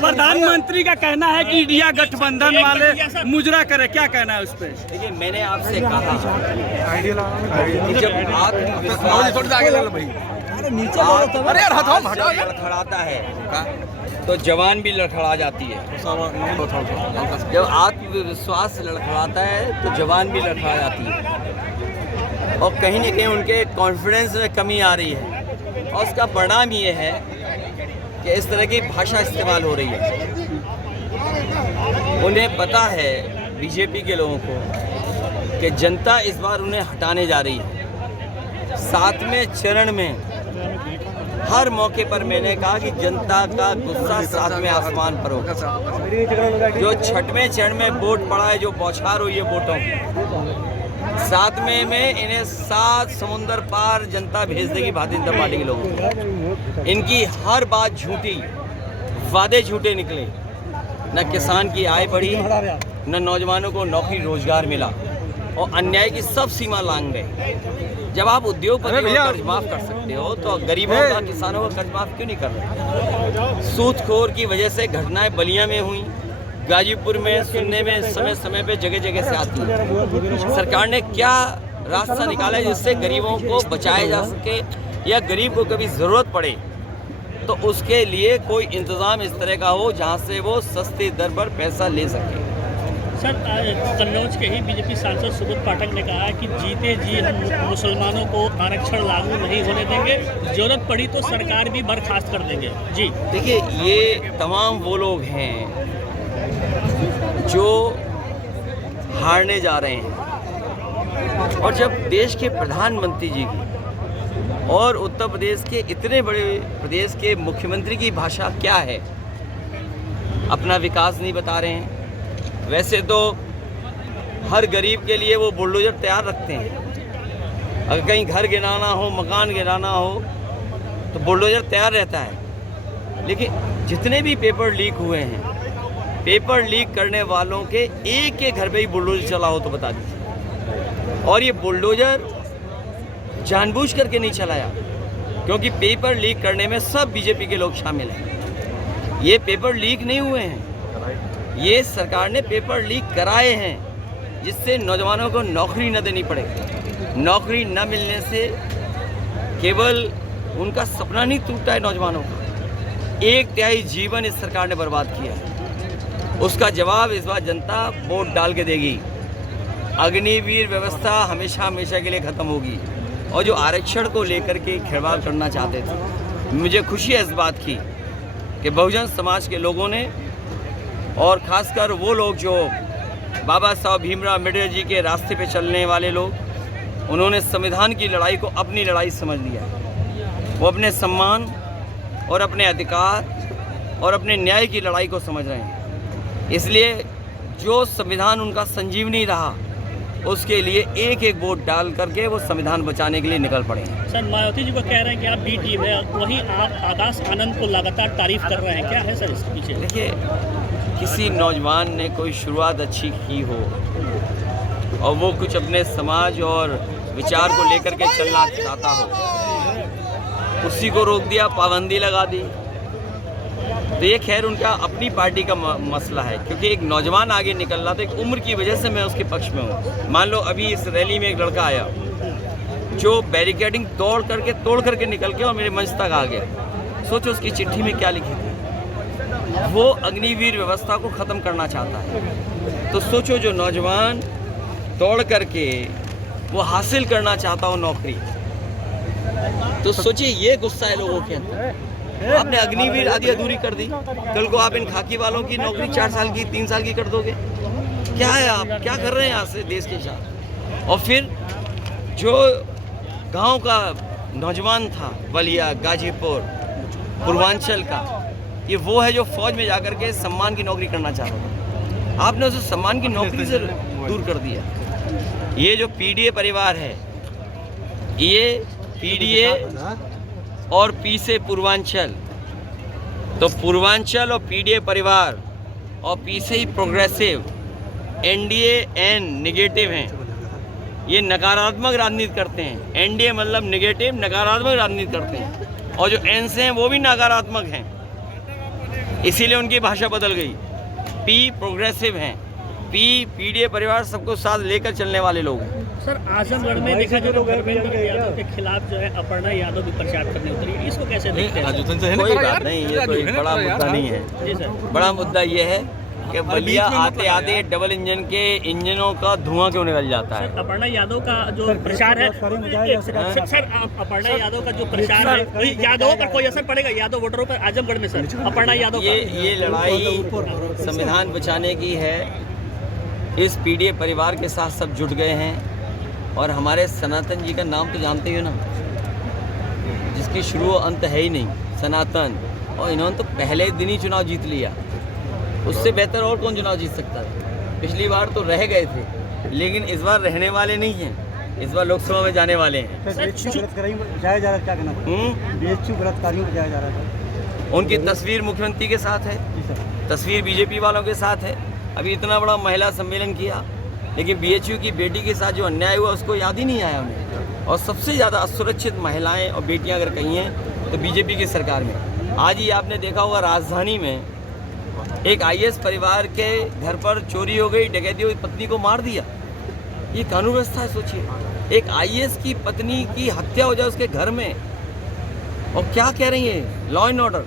प्रधानमंत्री का कहना है कि इंडिया गठबंधन वाले मुजरा करे, क्या कहना है उस पर? देखिए, मैंने आपसे कहा कि जब आत्मविश्वास लड़खड़ाता है तो जवान भी लड़खड़ा जाती है। जब आत्मविश्वास लड़खड़ाता है तो जवान भी लड़खड़ा जाती है, और कहीं न कहीं उनके कॉन्फिडेंस में कमी आ रही है, और उसका परिणाम ये है कि इस तरह की भाषा इस्तेमाल हो रही है। उन्हें पता है, बीजेपी के लोगों को, कि जनता इस बार उन्हें हटाने जा रही है। 7वें चरण में हर मौके पर मैंने कहा कि जनता का गुस्सा 7वें आसमान पर होगा। जो 6वें चरण में वोट पड़ा है, जो बौछार हुई है वोटों की, 7वें में इन्हें 7 समुंदर पार जनता भेज देगी भारतीय जनता पार्टी के लोगों को। इनकी हर बात झूठी, वादे झूठे निकले। न किसान की आय बढ़ी, न नौजवानों को नौकरी रोजगार मिला, और अन्याय की सब सीमा लांघ गए। जब आप उद्योगपति को कर्ज माफ कर सकते हो तो गरीबों का, किसानों का कर्ज माफ क्यों नहीं कर रहे? सूदखोर की वजह से घटनाएं बलिया में हुई, गाजीपुर में सुनने में समय समय पे जगह जगह से आती है। सरकार ने क्या रास्ता निकाला है जिससे गरीबों को बचाया जा सके, या गरीब को कभी ज़रूरत पड़े तो उसके लिए कोई इंतज़ाम इस तरह का हो जहां से वो सस्ती दर पर पैसा ले सके। सर, कन्नौज के ही बीजेपी सांसद सुब्रत पाठक ने कहा कि जीते जी हम मुसलमानों को आरक्षण लागू नहीं होने देंगे, जरूरत पड़ी तो सरकार भी बर्खास्त कर देंगे। जी देखिए, ये तमाम वो लोग हैं जो हारने जा रहे हैं, और जब देश के प्रधानमंत्री जी की और उत्तर प्रदेश के इतने बड़े प्रदेश के मुख्यमंत्री की भाषा क्या है, अपना विकास नहीं बता रहे हैं। वैसे तो हर गरीब के लिए वो बुलडोजर तैयार रखते हैं, अगर कहीं घर गिराना हो, मकान गिराना हो तो बुलडोजर तैयार रहता है। लेकिन जितने भी पेपर लीक हुए हैं, पेपर लीक करने वालों के एक के घर पे ही बुलडोजर चला हो तो बता दीजिए। और ये बुलडोजर जानबूझ करके नहीं चलाया, क्योंकि पेपर लीक करने में सब बीजेपी के लोग शामिल हैं। ये पेपर लीक नहीं हुए हैं, ये सरकार ने पेपर लीक कराए हैं, जिससे नौजवानों को नौकरी न देनी पड़े। नौकरी न मिलने से केवल उनका सपना नहीं टूटा है नौजवानों का, 1/3 जीवन इस सरकार ने बर्बाद किया है। उसका जवाब इस बार जनता वोट डाल के देगी। अग्निवीर व्यवस्था हमेशा हमेशा के लिए ख़त्म होगी, और जो आरक्षण को लेकर के खिलवाड़ करना चाहते थे, मुझे खुशी है इस बात की कि बहुजन समाज के लोगों ने, और ख़ासकर वो लोग जो बाबा साहब भीमराव अम्बेडकर जी के रास्ते पे चलने वाले लोग, उन्होंने संविधान की लड़ाई को अपनी लड़ाई समझ लिया। वो अपने सम्मान और अपने अधिकार और अपने न्याय की लड़ाई को समझ रहे हैं। इसलिए जो संविधान उनका संजीवनी रहा, उसके लिए एक एक वोट डाल करके वो संविधान बचाने के लिए निकल पड़े हैं। सर, मायावती जी को कह रहे हैं कि आप बी टीम है, वहीं आप आकाश आनंद को लगातार तारीफ कर रहे हैं, क्या है सर इसके पीछे? देखिए, किसी नौजवान ने कोई शुरुआत अच्छी की हो और वो कुछ अपने समाज और विचार को लेकर के चलना चाहता हो, उसी को रोक दिया, पाबंदी लगा दी, तो ये खैर उनका अपनी पार्टी का मसला है। क्योंकि एक नौजवान आगे निकल रहा था, एक उम्र की वजह से मैं उसके पक्ष में हूँ। मान लो अभी इस रैली में एक लड़का आया जो बैरिकेडिंग तोड़ करके निकल के और मेरे मंच तक आ गया। सोचो उसकी चिट्ठी में क्या लिखी थी, वो अग्निवीर व्यवस्था को ख़त्म करना चाहता है। तो सोचो, जो नौजवान तोड़ करके वो हासिल करना चाहता हो नौकरी, तो सोचिए ये गुस्सा है लोगों के अंदर। आपने अग्निवीर आदि अधूरी कर दी, कल को आप इन खाकी वालों की नौकरी 4 साल की 3 साल की कर दोगे। क्या है, आप क्या कर रहे हैं यहाँ से देश के साथ? और फिर जो गांव का नौजवान था, बलिया, गाजीपुर, पूर्वांचल का, ये वो है जो फौज में जाकर के सम्मान की नौकरी करना चाह रहा था। आपने उसे सम्मान की नौकरी से दूर कर दिया। ये जो पीडीए परिवार है, ये पीडीए और पी से पूर्वांचल, तो पूर्वांचल और पीडीए परिवार और पी से ही प्रोग्रेसिव, एनडीए एन निगेटिव हैं। ये नकारात्मक राजनीति करते हैं। एनडीए मतलब निगेटिव, नकारात्मक राजनीति करते हैं, और जो एन से हैं वो भी नकारात्मक हैं। इसीलिए उनकी भाषा बदल गई। पी प्रोग्रेसिव हैं, पी पीडीए परिवार सबको साथ लेकर चलने वाले लोग हैं। सर आजमगढ़ में देखा जाए तो धर्मेंद्र यादव के खिलाफ जो है अपर्णा यादव भी प्रचार करने उतरी है, इसको कैसे देखते हैं? कोई बात नहीं, ये कोई बड़ा मुद्दा नहीं है। जी सर, बड़ा मुद्दा ये है कि बलिया आते आते डबल इंजन के इंजनों का धुआं क्यों निकल जाता है। अपर्णा यादव का जो प्रचार है सर, अपर्णा यादव का जो प्रचार है, यादवों पर कोई असर पड़ेगा? यादव वोटरों पर आजमगढ़ में सर अपर्णा यादव ये लड़ाई संविधान बचाने की है। इस पीडीए परिवार के साथ सब जुट गए हैं और हमारे सनातन जी का नाम तो जानते ही हो ना, जिसकी शुरू अंत है ही नहीं, सनातन। और इन्होंने तो पहले दिन ही चुनाव जीत लिया, उससे बेहतर और कौन चुनाव जीत सकता है। पिछली बार तो रह गए थे, लेकिन इस बार रहने वाले नहीं हैं, इस बार लोकसभा में जाने वाले हैं। उनकी तस्वीर मुख्यमंत्री के साथ है, तस्वीर बीजेपी वालों के साथ है। अभी इतना बड़ा महिला सम्मेलन किया, लेकिन बीएचयू की बेटी के साथ जो अन्याय हुआ उसको याद ही नहीं आया उन्हें। और सबसे ज़्यादा असुरक्षित महिलाएं और बेटियां अगर कहीं हैं तो बीजेपी की सरकार में। आज ही आपने देखा होगा राजधानी में एक आईएएस परिवार के घर पर चोरी हो गई, डकैती हुई, पत्नी को मार दिया। ये कानून व्यवस्था है, सोचिए। एक आईएएस की पत्नी की हत्या हो जाए उसके घर में, और क्या कह रही है लॉ एंड ऑर्डर।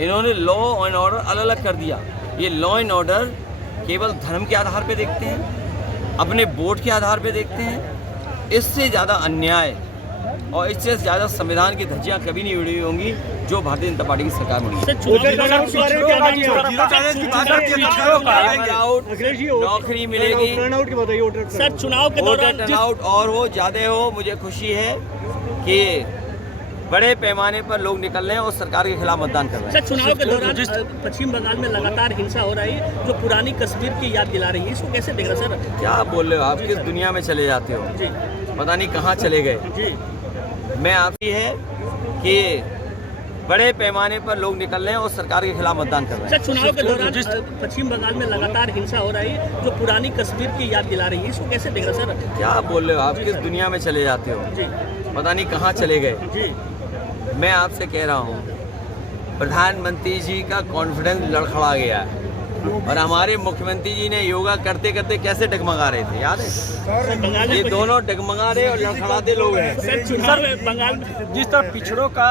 इन्होंने लॉ एंड ऑर्डर अलग अलग कर दिया। ये लॉ एंड ऑर्डर केवल धर्म के आधार पे देखते हैं, अपने वोट के आधार पे देखते हैं। इससे ज़्यादा अन्याय और इससे ज़्यादा संविधान की धज्जियाँ कभी नहीं उड़ी होंगी जो भारतीय जनता पार्टी की सरकार में नौकरी मिलेगी। सर चुनाव के दौरान टर्नआउट और हो ज़्यादा हो, मुझे खुशी है कि बड़े पैमाने पर लोग निकल रहे हैं और सरकार के खिलाफ मतदान कर रहे हैं। सर चुनाव के दौरान पश्चिम बंगाल में लगातार हिंसा हो रही है जो पुरानी कश्मीर की याद दिला रही है, इसको कैसे देख रहे हैं सर? क्या बोल रहे हो आप, किस दुनिया में चले जाते हो जी, पता नहीं कहाँ चले गए जी। मैं आपकी है कि बड़े पैमाने पर लोग निकल रहे हैं और सरकार के खिलाफ मतदान कर रहे हैं। सर चुनाव के दौरान पश्चिम बंगाल में लगातार हिंसा हो रही है जो पुरानी कश्मीर की याद दिला रही है, इसको कैसे देख रहे हैं सर? क्या बोल रहे हो आप, किस दुनिया में चले जाते हो जी, पता नहीं कहाँ चले गए। जी। मैं आपसे कह रहा हूँ, प्रधानमंत्री जी का कॉन्फिडेंस लड़खड़ा गया है और हमारे मुख्यमंत्री जी ने योगा करते करते कैसे डगमगा रहे थे, याद है? ये दोनों डगमगा रहे और लड़खड़ाते लोग हैं। सर चुनाव में बंगाल में जिस तरह पिछड़ों का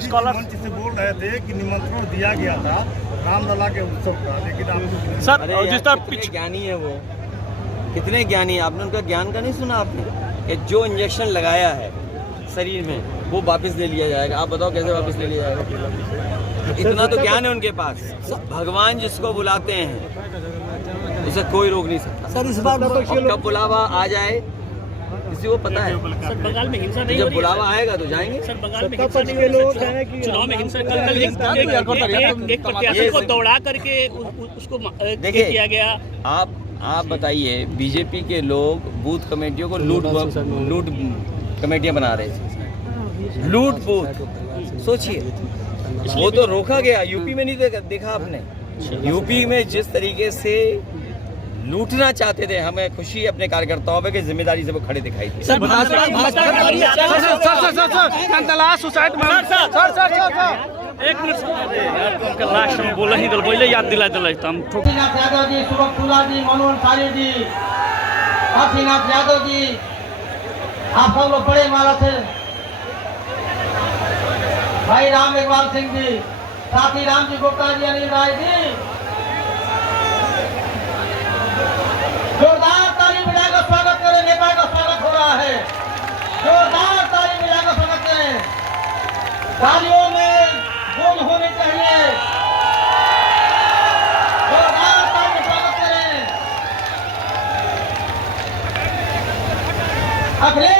स्कॉलर से बोल रहे थे कि निमंत्रण दिया गया था रामलला के उत्सव का, लेकिन आप सर अरे और यार, जिस तरह कितने ज्ञानी है वो, कितने ज्ञानी है। आपने उनका ज्ञान का नहीं सुना आपने, कि जो इंजेक्शन लगाया है शरीर में वो वापस ले लिया जाएगा। आप बताओ कैसे वापस ले लिया जाएगा? इतना तो ज्ञान है उनके पास। भगवान जिसको बुलाते हैं उसे कोई रोक नहीं सकता। सर इस बार और कब बुलावा आ जाए किसी को पता है। सर बंगाल में हिंसा नहीं हो जब रही है बुलावा आएगा तो जाएंगे। सर बंगाल में हिंसा नहीं हो रही है। चुनाव में हिंसा कल एक प्रत्याशी को दौड़ा करके उसको देखिए, किया गया। आप बताइए, बीजेपी के लोग बूथ कमेटियों को लूट कमेटियां बना रहे थे, लूट बूथ। सोचिए, वो तो रोका गया। यूपी में नहीं देखा आपने? यूपी में जिस तरीके से लूटना चाहते थे, हमें खुशी है अपने कार्यकर्ताओं पे कि जिम्मेदारी से वो खड़े दिखाई दी। सर एक मिनट लास्ट में बोला ही दल पहले याद दिला हम यादव जी, सुबह जी, मनोहर सारी जी, काशीनाथ यादव जी, आप सब लोग बड़े माला थे। भाई राम इकबाल सिंह जी, साथी राम जी गुप्ता जी, अनिल राय जी, जोरदार ताली बजाकर स्वागत करें। नेपाल का स्वागत हो रहा है, जोरदार ताली बजाकर स्वागत करें। तालियों में गुम होने चाहिए, जोरदार ताली स्वागत करें। अखिलेश